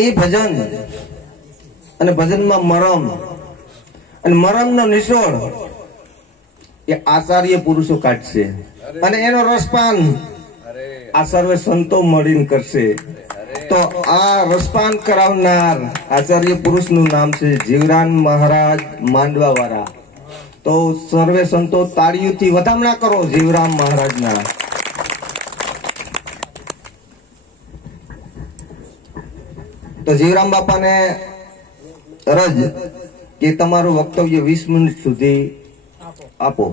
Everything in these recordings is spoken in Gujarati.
એ ભજન અને ભજનમાં મરમ અને મરમનો નિચોડ એ આચાર્ય પુરુષો કાઢશે અને એનો રસપાન આ સર્વે સંતો મળીને કરશે. તો આ રસપાન કરાવનાર આચાર્ય પુરુષનું નામ છે જીવરામ મહારાજ માંડવા વાળા. તો સર્વે સંતો તાળીઓથી વધામણા કરો જીવરામ મહારાજના. તો જીવરામ બાપાને અરજ કે તમારું વક્તવ્ય 20 મિનિટ સુધી આપો.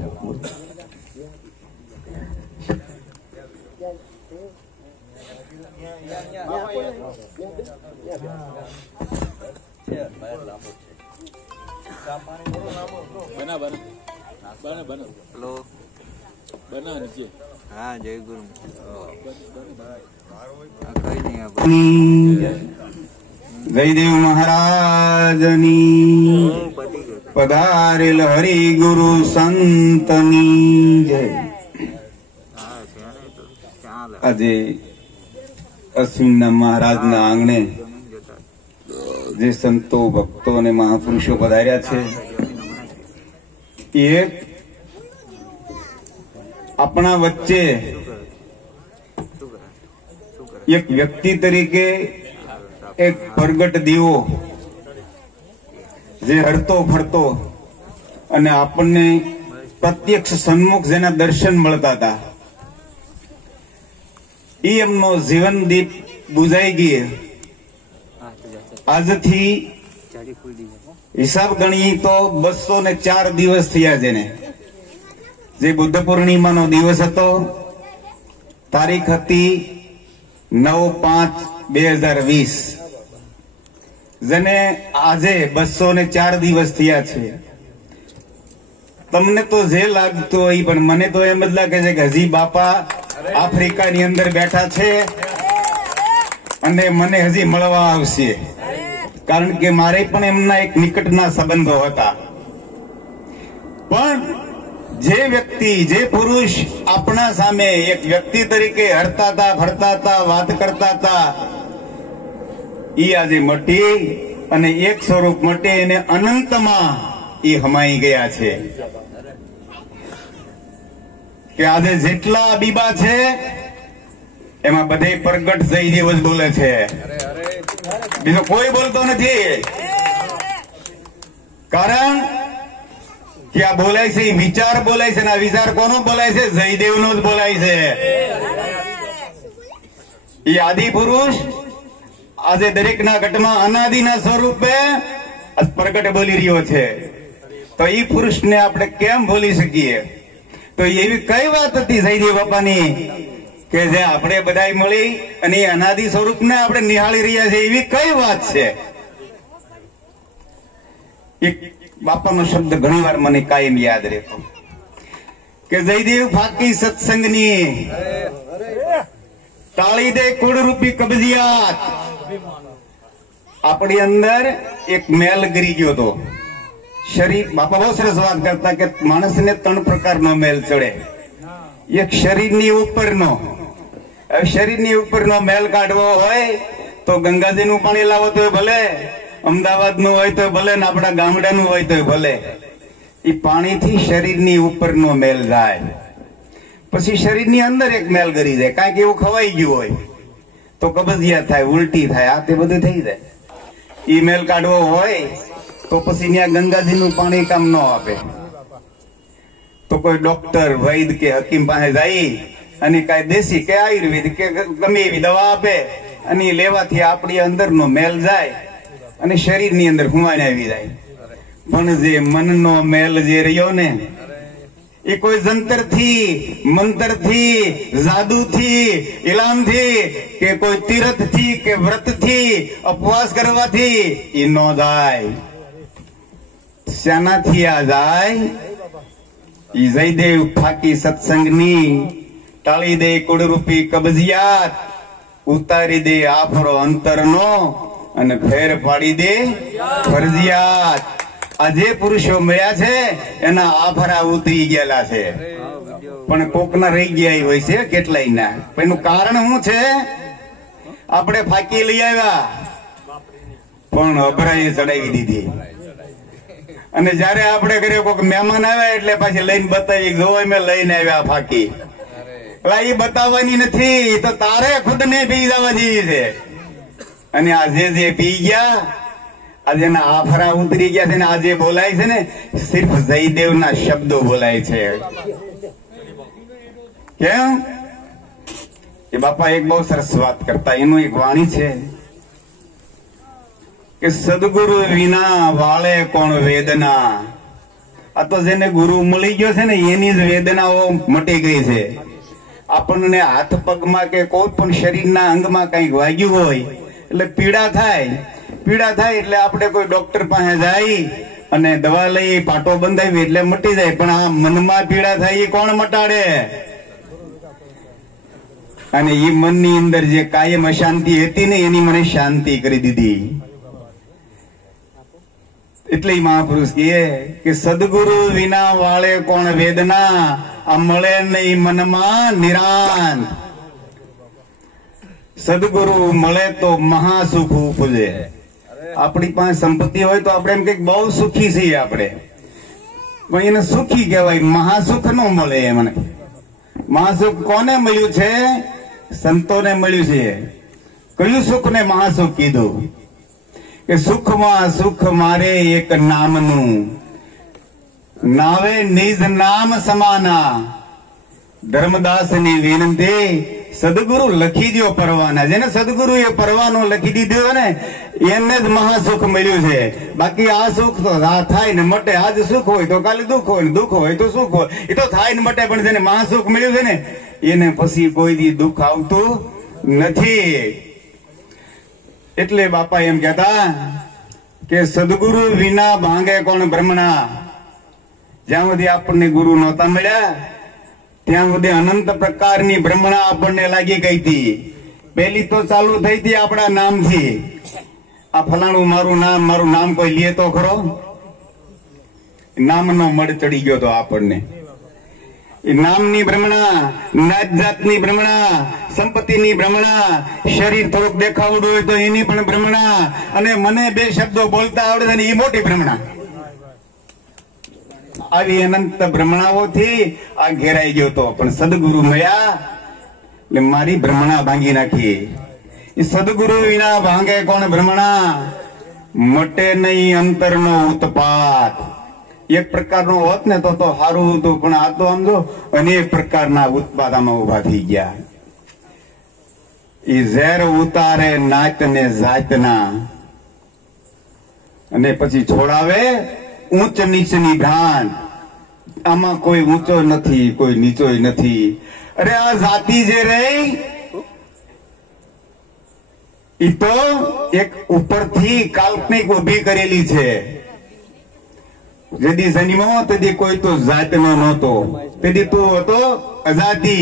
હા, જય ગુરુ. જયદેવ મહારાજની પધારેલ હરિ ગુરુ સંતની જય. આજે અશ્વિનના મહારાજના આંગણે જે સંતો ભક્તો અને મહાપુરુષો પધાર્યા છે એ આપણા વચ્ચે એક વ્યક્તિ તરીકે એક પ્રગટ દીવો જે હરતો ફરતો અને આપણને પ્રત્યક્ષ સન્મુખ જેના દર્શન મળતા હતા એ એમનો જીવન દીપ બુઝાઈ ગઈ. આજથી હિસાબ ગણીએ તો 204 દિવસ થયા છે ને. જે બુદ્ધ પૂર્ણિમાનો દિવસ હતો, તારીખ હતી 9/5/2020, જેને આજે 204 દિવસ થયા છે. તમને તો જે લાગતું હોય પણ મને તો એમ જ લાગે છે કે હજી બાપા આફ્રિકાની અંદર બેઠા છે અને મને હજી મળવા આવશે. કારણ કે મારે પણ એમના એક નિકટના સંબંધો હતા. પણ જે વ્યક્તિ, જે પુરુષ આપણા સામે એક વ્યક્તિ તરીકે હરતા હતા, ફરતા હતા, વાત કરતા હતા, એ આજે મટી અને એક સ્વરૂપ મટી અને અનંતમાં એ હમાઈ ગયા છે. કે આજે જેટલા બીબા છે એમાં બધે પ્રગટ જયદેવ જ બોલે છે, બીજો કોઈ બોલતો નથી. કારણ કે આ બોલાય છે એ વિચાર બોલાય છે ને આ વિચાર કોનો બોલાય છે? જયદેવનો જ બોલાય છે. એ આદિ પુરુષ આજે દરેકના ઘટમાં અનાદિના સ્વરૂપે પ્રગટ બોલી રહ્યો છે. તો એ પુરુષને આપણે કેમ ભૂલી શકીએ? તો એવી કઈ વાત હતી જયદેવ બાપાની કે જે આપણે બધા મળી અને અનાદિ સ્વરૂપને આપણે નિહાળી રહ્યા છે? એવી કઈ વાત છે? એક બાપાનો શબ્દ ઘણી વાર મને કાયમ યાદ રહેતો કે જયદેવ ફાકી સત્સંગની ટાળી દે કુળરૂપી કબજિયાત. આપણી અંદર એક મેલ ગરી ગયો હતો. શરીર, બાપા બહુ સરસ વાત કરતા કે માણસને 3 પ્રકારનો મેલ ચડે. એક શરીરની ઉપરનો, શરીરની ઉપરનો મેલ કાઢવો હોય તો ગંગાજીનું પાણી લાવો તો ભલે, અમદાવાદનું હોય તો ભલે, ને આપણા ગામડાનું હોય તો ભલે, એ પાણીથી શરીરની ઉપરનો મેલ જાય. પછી શરીરની અંદર એક મેલ ગરી જાય, કાંઈક એવું ખવાઈ ગયું હોય તો કબજિયાત થાય, ઉલટી થાય, આ તે બધું થઈ જાય. એ મેલ કાઢવો હોય તો પછી ત્યાં ગંગાજીનું પાણી કામ ન આપે. તો કોઈ ડોક્ટર, વૈદ કે હકીમ પાસે જાય અને કાંઈ દેશી કે આયુર્વેદ કે ગમે એવી દવા આપે અને લેવાથી આપણી અંદરનો મેલ જાય અને શરીરની અંદર હુમાઈને આવી જાય. પણ જે મનનો મેલ જે રહ્યો ને એ કોઈ જંતરથી, મંતરથી, જાદુથી, ઇલામથી કે કોઈ તીરથથી કે વ્રતથી, ઉપવાસ કરવાથી એ ન જાય. શાનાથી આ જાય? ઈ જયદેવ ફાકી સત્સંગની ટાળી દે કુળરૂપી કબજિયાત, ઉતારી દે આફરો અંતરનો અને ફેર પાડી દે ફરજિયાત. આ જે પુરુષો મળ્યા છે એના આફરા ઉતરી ગયેલા છે, પણ કોકના રહી ગયા હોય છે કેટલાય ના. એનું કારણ શું છે? આપણે ફાકી લઈ આવ્યા પણ અભરાએ ચડાવી દીધી. અને જયારે આપણે ઘરે કોઈક મહેમાન આવ્યા એટલે પાછી લઈને બતાવી, જો મેં લઈને આવ્યા ફાકી. એ બતાવવાની નથી, તો તારે ખુદ ને પી જવા જેવી છે. અને આ જે પી ગયા, આજે એના આફરા ઉતરી ગયા છે ને આજે બોલાય છે ને સિર્ફ જયદેવના શબ્દો બોલાય છે. કેમ? એ બાપા એક બહુ સરસ વાત કરતા, એનું એક વાણી છે કે સદગુરુ વિના વાળે કોણ વેદના. આ તો જેને ગુરુ મળી ગયો છે ને એની જ વેદનાઓ મટી ગઈ છે. આપણને હાથ પગમાં કે કોઈ પણ શરીરના અંગમાં કંઈક વાગ્યું હોય એટલે પીડા થાય એટલે આપણે કોઈ ડોક્ટર પાસે જાય અને દવા લઈ પાટો બંધાવી એટલે મટી જાય. પણ આ મનમાં પીડા થાય એ કોણ મટાડે? અને એ મનની અંદર જે કાયમ અશાંતિ હતી ને એની મને શાંતિ કરી દીધી. એટલે મહાપુરુષ કહે કે સદગુરુ વિના વાળે કોણ વેદના, આ મળે નહીં મનમાં નિરાંત. સદગુરુ મળે તો મહાસુખ ઉપજે. આપણી પાસે સંપત્તિ હોય તો આપણે એમ કઈક બહુ સુખી છીએ આપણે, પણ એને સુખી કહેવાય, મહાસુખ ન મળે. મને મહાસુખ કોને મળ્યું છે? સંતોને મળ્યું છે. કયું સુખ ને મહાસુખ કીધું? કે સુખમાં સુખ મારે એક નામનું, નાવે નિજ નામ સમાના. ધર્મદાસની વિનંતી, સદગુરુ લખી દો પરવાના. જેને સદગુરુ એ પરવાનો લખી દીધો ને એને જ મહાસુખ મળ્યું છે. બાકી આ સુખ તો થાય ને મટે. આજ સુખ હોય તો કાલે દુઃખ હોય, દુઃખ હોય તો સુખ હોય, એ તો થાય ને મટે. પણ જેને મહાસુખ મળ્યું છે ને એને પછી કોઈ દી દુઃખ આવતું નથી. એટલે બાપા એમ કહેતા કે સદગુરુ વિના ભાંગે કોણ બ્રહ્મણા. જ્યાં સુધી આપણને ગુરુ નહોતા મળ્યા ત્યાં સુધી અનંત પ્રકારની બ્રહ્મણા આપણને લાગી ગઈ હતી. પેલી તો ચાલુ થઈ હતી આપણા નામથી. આ ફલાણું મારું નામ કોઈ લે તો ખરો? નામનો મળ ચડી ગયો તો આપણને. નામની બ્રહ્મણા, નાત જાતની બ્રહ્મણા, સંપત્તિની બ્રહ્મણા, શરીર થોડુંક દેખાવડું હોય તો એની પણ બ્રહ્મણા, અને મને 2 શબ્દો બોલતા આવડે છે ને એ મોટી બ્રહ્મણા. આવી અનંત બ્રહ્મણાઓથી આ ઘેરાઈ ગયો તો, પણ સદગુરુ મળ્યા એટલે મારી બ્રહ્મણા ભાંગી નાખી. એ સદગુરુ વિના ભાંગે કોણ બ્રહ્મણા, મટે નહીં અંતરનો ઉત્પાત. એક પ્રકારનો હોત ને તો સારું હતું, પણ આ તો આમ જો અનેક પ્રકારના ઉત્પાદ આમાં ઉભા થઈ ગયા. એ ઝેર ઉતારે નાત ને જાતના, અને પછી છોડાવે ઊંચ નીચની ભ્રાંત. આમાં કોઈ ઊંચો નથી, કોઈ નીચો નથી. અરે આ જાતિ જે રહી એ તો એક ઉપરથી કાલ્પનિક ઉભી કરેલી છે. જેદી જન્મો તેથી કોઈ તો જાતનો નહોતો, તેથી તું હતો અજાતિ.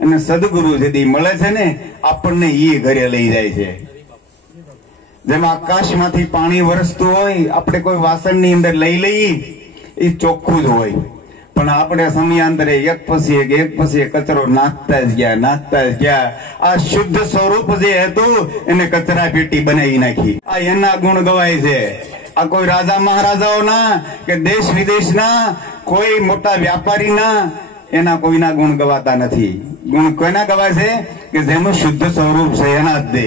અને સદગુરુ જેદી મળે છે ને આપણને એ ઘરે લઈ જાય છે. જેમ આકાશમાંથી પાણી વરસતું હોય, આપણે કોઈ વાસણની અંદર લઈ લઈએ એ ચોખ્ખું જ હોય, પણ આપણે સમયાંતરે એક પછી એક કચરો નાખતા જ ગયા. આ શુદ્ધ સ્વરૂપ જે હતું એને કચરા પેટી બનાવી નાખી. આ એના ગુણ ગવાય છે. આ કોઈ રાજા મહારાજાઓના કે દેશ વિદેશના કોઈ મોટા વ્યાપારીના એના કોઈના ગુણ ગવાતા નથી. ગુણ કોઈના ગવાય છે? કે જેનું શુદ્ધ સ્વરૂપ છે એના જ દે.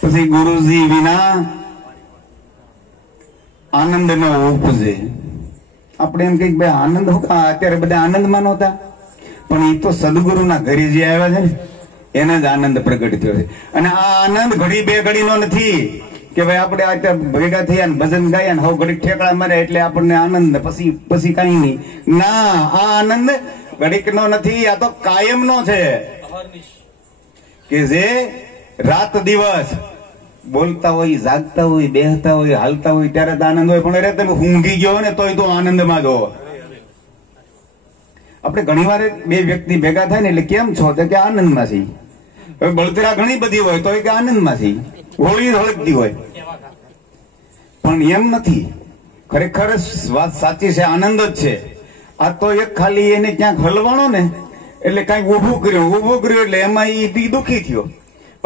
પછી ગુરુજી વિના આનંદ નો ઉપજે. આપણે એમ કઈક ભાઈ આનંદ અત્યારે બધા આનંદમાં નહોતા, પણ એ તો સદગુરુના ઘરે જે આવ્યા છે ને એને જ આનંદ પ્રગટ થયો છે. અને આ આનંદ ઘડી બે ઘડીનો નથી કે ભાઈ આપણે અત્યારે ભેગા થયા ને ભજન ગાયા ને હવે ઘડી ઠેકડા માર્યા એટલે આપણને આનંદ, પછી કઈ નહીં. ના, આ આનંદ ઘડીક નો નથી, આ તો કાયમ નો છે. કે જે રાત દિવસ બોલતા હોય, જાગતા હોય, બેહતા હોય, હાલતા હોય ત્યારે તો આનંદ હોય. પણ અરે તમે ઊંઘી ગયો ને તોય તો આનંદમાં જો. આપણે ઘણી વાર 2 વ્યક્તિ ભેગા થાય ને એટલે કેમ છો તો કે આનંદમાં છે. હવે બળતરા ઘણી બધી હોય તો કે આનંદમાં છે, હોળી હળગતી હોય. પણ એમ નથી, ખરેખર વાત સાચી છે, આનંદ જ છે. આ તો એક ખાલી એને ક્યાંક હલવાણો ને એટલે કઈક ઉભું કર્યું એટલે એમાં એ દુઃખી થયો.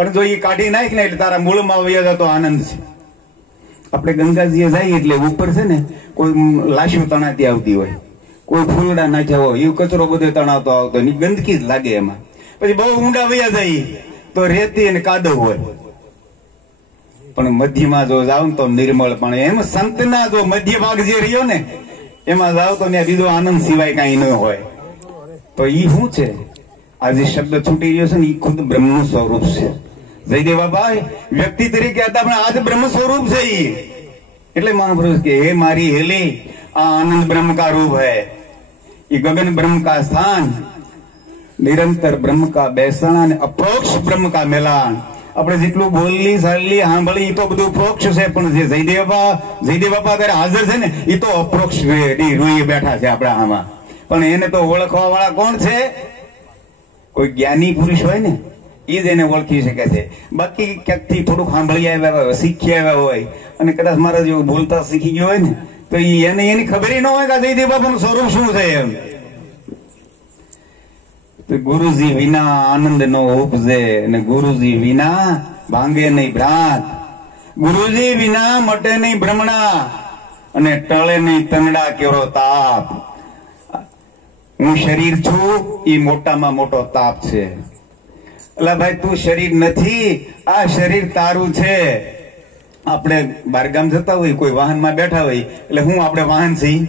પણ જો એ કાઢી નાખ ને એટલે તારા મૂળમાં વયો જતો આનંદ છે. આપણે ગંગાજીએ જઈએ એટલે ઉપર છે ને કોઈ લાશો તણાતી આવતી હોય, કોઈ ફૂલડા નાખ્યા હોય, એ કચરો બધો તણાવતો આવતો હોય, ગંદકી જ લાગે એમાં. પછી બહુ ઊંડા વયા જાય તો રેતી અને કાદવ હોય. પણ મધ્યમાં જો જાવ તો નિર્મળ. પણ એમ સંતના જો મધ્ય ભાગ જે રહ્યો ને એમાં જાવ તો ત્યાં બીજો આનંદ સિવાય કઈ ન હોય. તો ઈ શું છે? આ જે શબ્દ છૂટી રહ્યો છે ને એ ખુદ બ્રહ્મનું સ્વરૂપ છે. જયદેવ બાબા વ્યક્તિ તરીકે હતા પણ આજ બ્રહ્મ સ્વરૂપ છે ઈ. એટલે મહાપુરુષ કે હે મારી હેલી, આ આનંદ બ્રહ્મ કા રૂપ है, ये गगन ब्रह्म का स्थान, निरंतर ब्रह्म का બેસણ અને અપ્રોક્ષ બ્રહ્મ કા મેલાન. આપણે જેટલું બોલલી સાલી સાંભળી એ તો બધું પ્રોક્ષ છે, પણ જે જયદેવ બાપા અત્યારે હાજર છે ને એ તો અપ્રોક્ષ રૂએ બેઠા છે આપણા આમાં. પણ એને તો ઓળખવા વાળા કોણ છે? કોઈ જ્ઞાની પુરુષ હોય ને એ જ એને ઓળખી શકે છે. બાકી ક્યાંકથી થોડુંક સાંભળી આવ્યા હોય, શીખી આવ્યા હોય અને કદાચ મારા જેવું બોલતા શીખી ગયો હોય ને તો એને એની ખબર ન હોય કે જયદેવ બાપાનું સ્વરૂપ શું છે એમ. ગુરુજી વિના આનંદ નો ઉપજે અને ગુરુજી વિના ભાંગે નહીં ભ્રાંત, ગુરુજી વિના મટે નહીં ભ્રમણા અને ટળે નહીં તનડા કેવો તાપ. હું શરીર છું એ મોટામાં મોટો તાપ છે. એટલે ભાઈ તું શરીર નથી, આ શરીર તારું છે. આપણે બહારગામ જતા હોય, કોઈ વાહનમાં બેઠા હોય એટલે હું આપણે વાહન છીએ.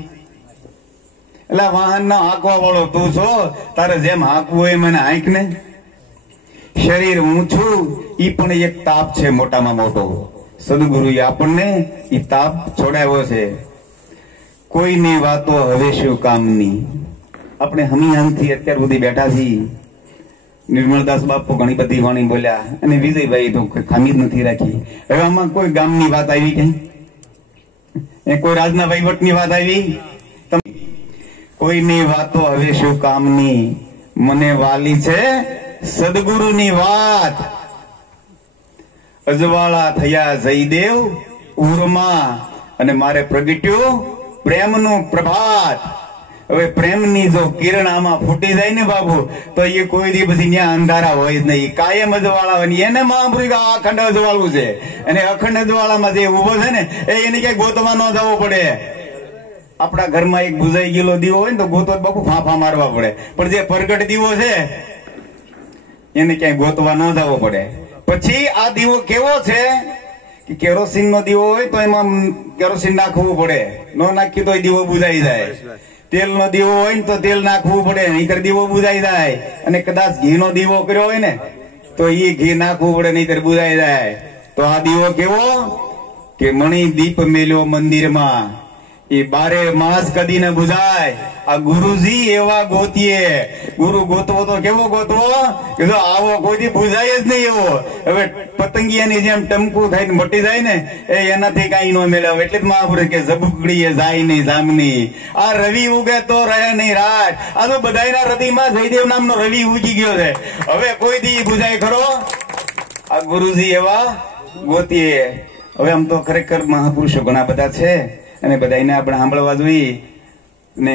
એટલે વાહન ના હાંકવા વાળો તું છો, તારે જેમ હાંકવું હોય મને હાંક ને. શરીર હું છું ઈ પણ એક તાપ છે મોટામાં મોટો. સદગુરુએ આપણને ઈ તાપ છોડાવ્યો છે. કોઈની વાતો હવે શું કામની. આપણે હમી હમથી અત્યાર સુધી બેઠા છીએ. નિર્મળદાસ બાપુ ઘણી બધી વાણી બોલ્યા અને વિજયભાઈ તો ખામી જ નથી રાખી. હવે આમાં કોઈ ગામની વાત આવી કઈ? કોઈ રાજના વહીવટની વાત આવી? કોઈની વાતો હવે શું કામની, મને વાલી છે સદગુરુની વાત. અજવાળા થયા જયદેવ ઉરમાં અને મારે પ્રગટ્યું પ્રેમનું પ્રભાત. હવે પ્રેમની જો કિરણ આમાં ફૂટી જાય ને બાબુ તો એ કોઈ દી પછી ત્યાં અંધારા હોય જ નહીં, કાયમ અજવાળા હોય. એને મહાપુરુષ અખંડ અજવાળું છે અને અખંડ અજવાળામાં જે ઉભો છે ને એને ક્યાંક ગોતવા ન જવો પડે. આપણા ઘરમાં એક બુઝાઈ ગયેલો દીવો હોય ને તો ગોતવા બાપુ ફાંફા મારવા પડે, પણ જે પ્રગટ દીવો છે એને ક્યાંય ગોતવા ન જવો પડે. પછી આ દીવો કેવો છે કે કેરોસીન નો દીવો હોય તો એમાં કેરોસીન નાખવું પડે, ન નાખી તો દીવો બુઝાઈ જાય. તેલ નો દીવો હોય ને તો તેલ નાખવું પડે, નહીતર દીવો બુઝાઈ જાય. અને કદાચ ઘી નો દીવો કર્યો હોય ને તો એ ઘી નાખવું પડે, નહીતર બુઝાઈ જાય. તો આ દીવો કેવો કે મણી દીપ મેલ્યો મંદિરમાં, એ 12 માસ કદી ન બુઝાય. આ ગુરુજી એવા ગોતીએ. ગુરુ ગોતવો તો કેવો ગોતવો કે જો આવો કોઈ બુઝાય જ નહીં એવો. હવે પતંગિયાની જેમ ટમકું થઈને મટી જાય ને એનાથી કઈ ન મેળવે. એટલે જ મહાપુરુષ કે ઝબુકડી જાય નહીં જામની, આ રવિ ઉગે તો રહે નહીં રાત. આ તો બધાના હૃદયમાં જયદેવ નામનો રવિ ઉગી ગયો છે. હવે કોઈ દી બુઝાય ખરો? આ ગુરુજી એવા ગોતીએ. હવે આમ તો ખરેખર મહાપુરુષો ઘણા બધા છે અને બધા એને આપણે સાંભળવા જોઈએ. ને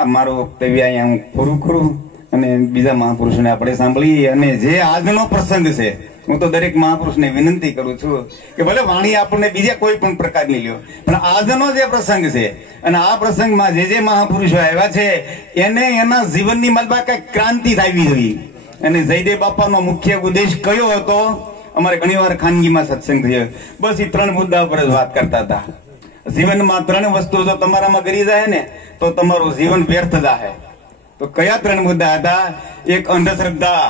આ મારો વક્તવ્ય અહીંયા હું પૂરું કરું અને બીજા મહાપુરુષોને આપણે સાંભળીએ. અને જે આજનો પ્રસંગ છે હું તો દરેક મહાપુરુષને વિનંતી કરું છું કે ભલે વાણી આપણને બીજા કોઈ પણ પ્રકારની લ્યો, પણ આજનો જે પ્રસંગ છે અને આ પ્રસંગમાં જે મહાપુરુષો આવ્યા છે એને એના જીવનની મતલબ કઈ ક્રાંતિ થવી જોઈએ. અને જયદેવ બાપાનો મુખ્ય ઉદ્દેશ કયો હતો? અમારે ઘણી વાર ખાનગીમાં સત્સંગ થયો, બસ એ 3 મુદ્દા પર જ વાત કરતા હતા. જીવનમાં 3 વસ્તુ જો તમારામાં કરી જાય ને તો તમારું જીવન વ્યર્થ જાય. તો કયા 3 મુદ્દા હતા? એક અંધશ્રદ્ધા,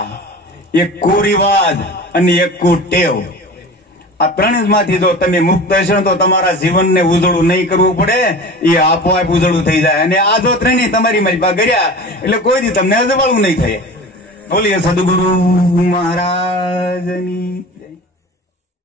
એક કુરિવાજ અને એક કુટેવ. આ 3 માંથી જો તમે મુક્ત હશો તો તમારા જીવનને ઉજળું નહીં કરવું પડે, એ આપોઆપ ઉજળું થઈ જાય. અને આ જો 3 તમારી મજબા કર્યા એટલે કોઈ દી તમને અજવાળું નહીં થાય. બોલીએ સદગુરુ મહારાજની.